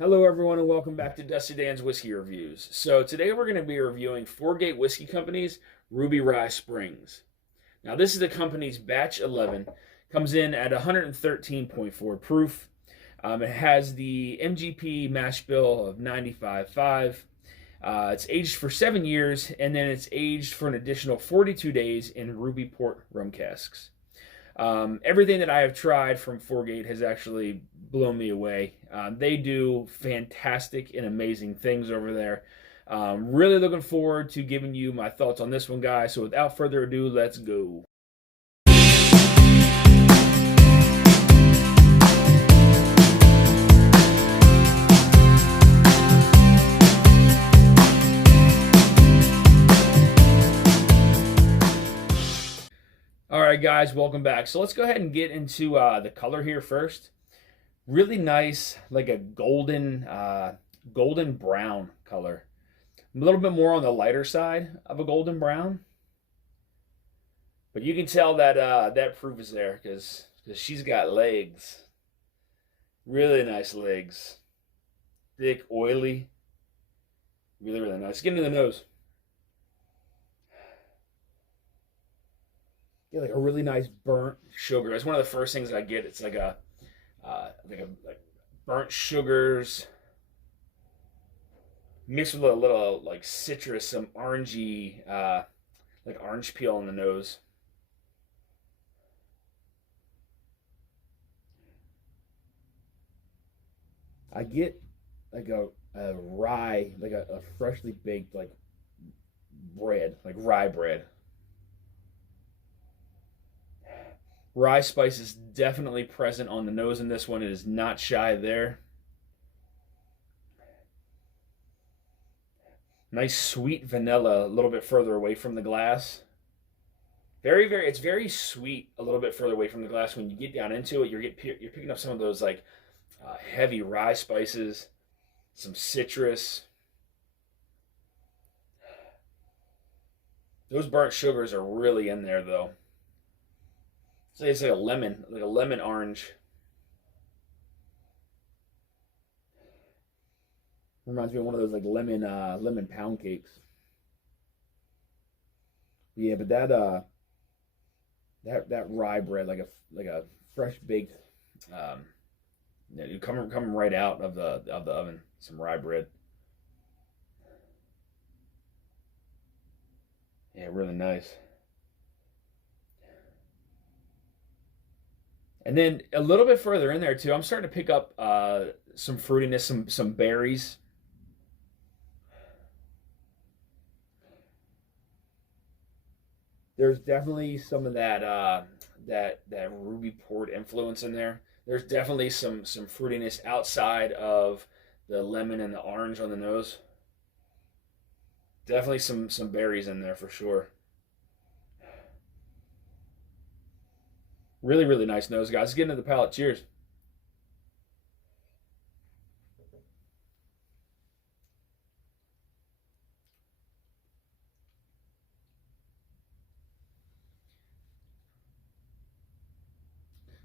Hello, everyone, and welcome back to Dusty Dan's Whiskey Reviews. So today we're going to be reviewing Four-Gate Whiskey Company's Ruby Rye Springs. Now, this is the company's batch 11. Comes in at 113.4 proof. It has the MGP mash bill of 95.5. It's aged for 7 years, and then it's aged for an additional 42 days in Ruby Port-Rum Casks. Everything that I have tried from Four-Gate has actually blown me away. They do fantastic and amazing things over there. Really looking forward to giving you my thoughts on this one, guys. So without further ado, let's go. All right, guys, welcome back. So let's go ahead and get into the color here first. Really nice, like a golden brown color. A little bit more on the lighter side of a golden brown, but you can tell that that proof is there because she's got legs. Really nice legs, thick, oily. Really nice. Get into the nose. Get like a really nice burnt sugar. It's one of the first things I get. It's like like burnt sugars mixed with a little like citrus, some orangey, like orange peel in the nose. I get like a rye, like a freshly baked like bread, like rye bread. Rye spice is definitely present on the nose in this one. It is not shy there. Nice sweet vanilla a little bit further away from the glass. It's very sweet a little bit further away from the glass. When you get down into it, you're picking up some of those like heavy rye spices, some citrus. Those burnt sugars are really in there though. It's like a lemon orange. Reminds me of one of those like lemon pound cakes. Yeah, but that rye bread, like a fresh baked, you coming right out of the oven, some rye bread. Yeah, really nice. And then a little bit further in there too, I'm starting to pick up some fruitiness, some berries. There's definitely some of that Ruby Port influence in there. There's definitely some fruitiness outside of the lemon and the orange on the nose. Definitely some berries in there for sure. Really nice nose, guys. Let's get into the palate. Cheers.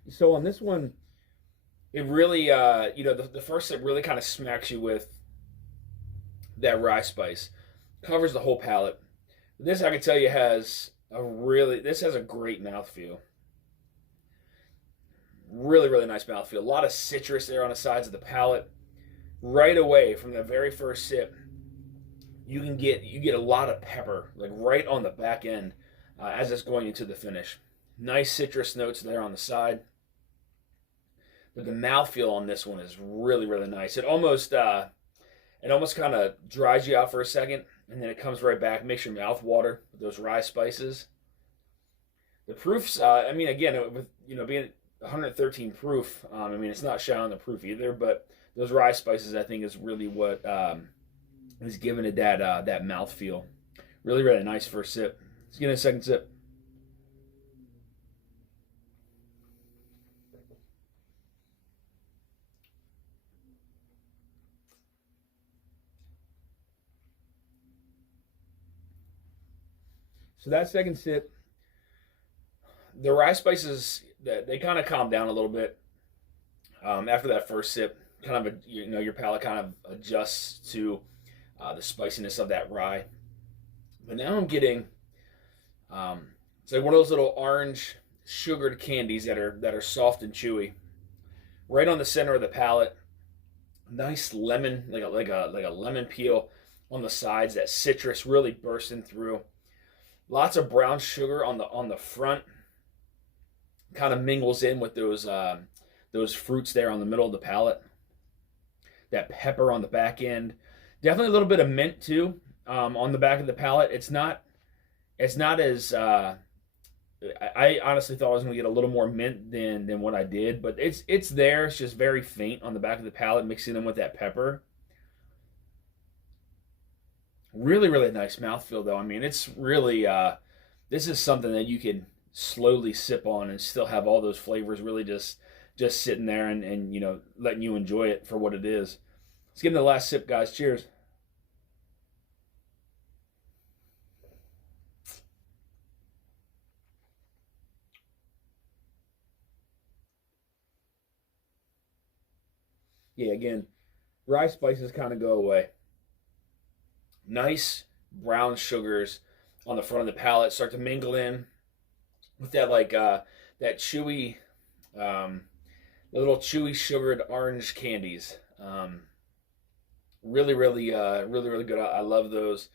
So on this one, it really, the first sip really kind of smacks you with that rye spice. Covers the whole palate. This, I can tell you, this has a great mouthfeel. Really nice mouthfeel. A lot of citrus there on the sides of the palate. Right away from the very first sip, you get a lot of pepper, like right on the back end, as it's going into the finish. Nice citrus notes there on the side. But the mouthfeel on this one is really nice. It almost kind of dries you out for a second, and then it comes right back, makes your mouth water with those rye spices. The proofs, I mean, again, with being 113 proof, I mean, it's not shy on the proof either, but those rye spices, I think, is really what is giving it that mouthfeel. Really nice first sip. Let's get a second sip. So that second sip, the rye spices, they kind of calm down a little bit after that first sip. kind of your palate kind of adjusts to the spiciness of that rye. But now I'm getting it's like one of those little orange sugared candies that are soft and chewy, right on the center of the palate. Nice lemon, like a lemon peel on the sides. That citrus really bursting through. Lots of brown sugar on the front. Kind of mingles in with those fruits there on the middle of the palate. That pepper on the back end. Definitely a little bit of mint too on the back of the palate. It's not as I honestly thought I was going to get a little more mint than what I did, but it's there. It's just very faint on the back of the palate, mixing in with that pepper. Really, really nice mouthfeel, though. I mean, it's really this is something that you can slowly sip on and still have all those flavors really just sitting there and letting you enjoy it for what it is. Let's get into the last sip, guys. Cheers. Yeah, again, rye spices kind of go away. Nice brown sugars on the front of the palate start to mingle in with that that chewy, the little chewy sugared orange candies. Really, really, really, really good. I love those.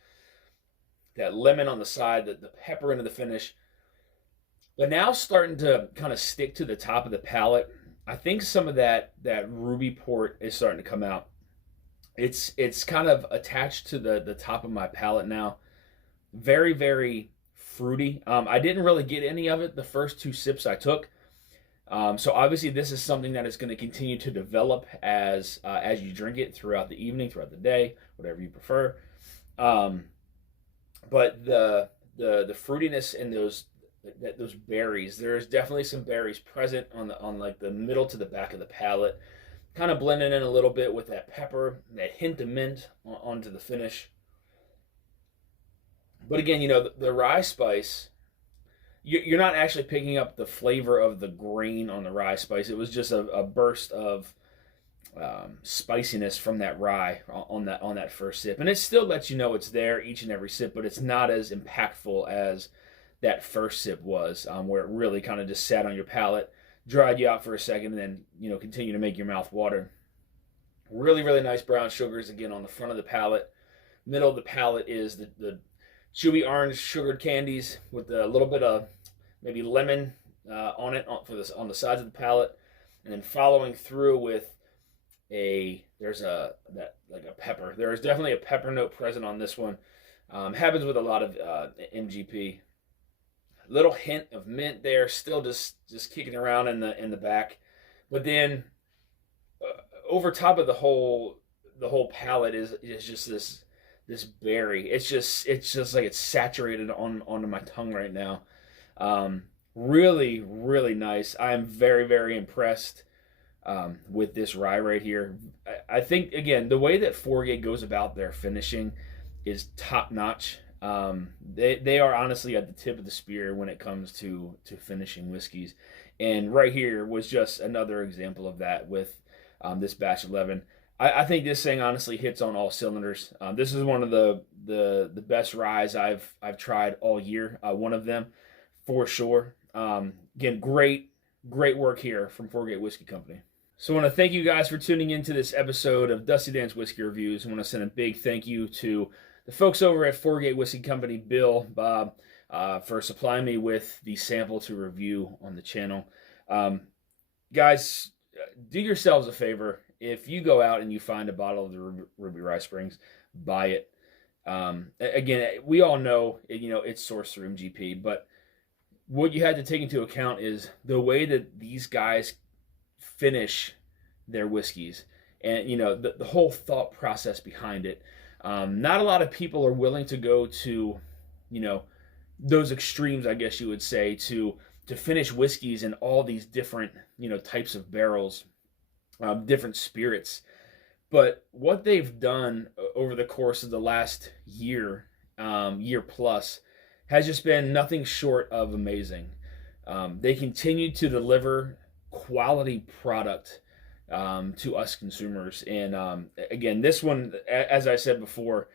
That lemon on the side, the pepper into the finish. But now starting to kind of stick to the top of the palate. I think some of that ruby port is starting to come out. It's kind of attached to the top of my palate now. Very, very fruity. I didn't really get any of it the first two sips I took. So obviously this is something that is going to continue to develop as you drink it throughout the evening, throughout the day, whatever you prefer. But the fruitiness in those berries, there's definitely some berries present on like the middle to the back of the palate, kind of blending in a little bit with that pepper, that hint of mint onto the finish. But again, the rye spice, you're not actually picking up the flavor of the grain on the rye spice. It was just a burst of spiciness from that rye on that first sip, and it still lets you know it's there each and every sip, but it's not as impactful as that first sip was, where it really kind of just sat on your palate, dried you out for a second, and then continue to make your mouth water. Really, really nice brown sugars again on the front of the palate. Middle of the palate is the chewy orange sugared candies with a little bit of maybe lemon on it on the sides of the palate, and then following through with a pepper. There is definitely a pepper note present on this one. Happens with a lot of MGP. Little hint of mint there, still just kicking around in the back, but then over top of the whole palate is just this berry. It's just like it's saturated onto my tongue right now. Really, really nice. I'm very, very impressed with this rye right here. I think again the way that Forgate goes about their finishing is top notch. They are honestly at the tip of the spear when it comes to finishing whiskeys, and right here was just another example of that with this batch 11. I think this thing honestly hits on all cylinders. This is one of the best ryes I've tried all year. One of them for sure. Again, great work here from Forgate Whiskey Company. So I want to thank you guys for tuning into this episode of Dusty Dan's Whiskey Reviews. I want to send a big thank you to the folks over at Forgate Whiskey Company, Bill, Bob, for supplying me with the sample to review on the channel. Guys, do yourselves a favor. If you go out and you find a bottle of the Ruby Rye Springs, buy it. Again, we all know, it's sourced through MGP, but what you had to take into account is the way that these guys finish their whiskeys, and the whole thought process behind it. Not a lot of people are willing to go to, those extremes, I guess you would say, to finish whiskeys in all these different, types of barrels, different spirits. But what they've done over the course of the last year plus, has just been nothing short of amazing. They continue to deliver quality product to us consumers. And again, this one, as I said before,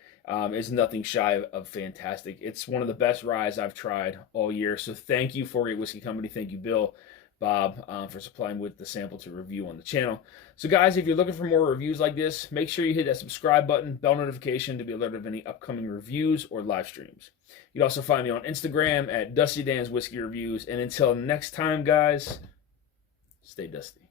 is nothing shy of fantastic. It's one of the best ryes I've tried all year. So thank you, 48 Whiskey Company. Thank you, Bill, Bob, for supplying with the sample to review on the channel. So guys, if you're looking for more reviews like this, make sure you hit that subscribe button, bell notification to be alerted of any upcoming reviews or live streams. You can also find me on Instagram at Dusty Dan's Whiskey Reviews. And until next time, guys, stay dusty.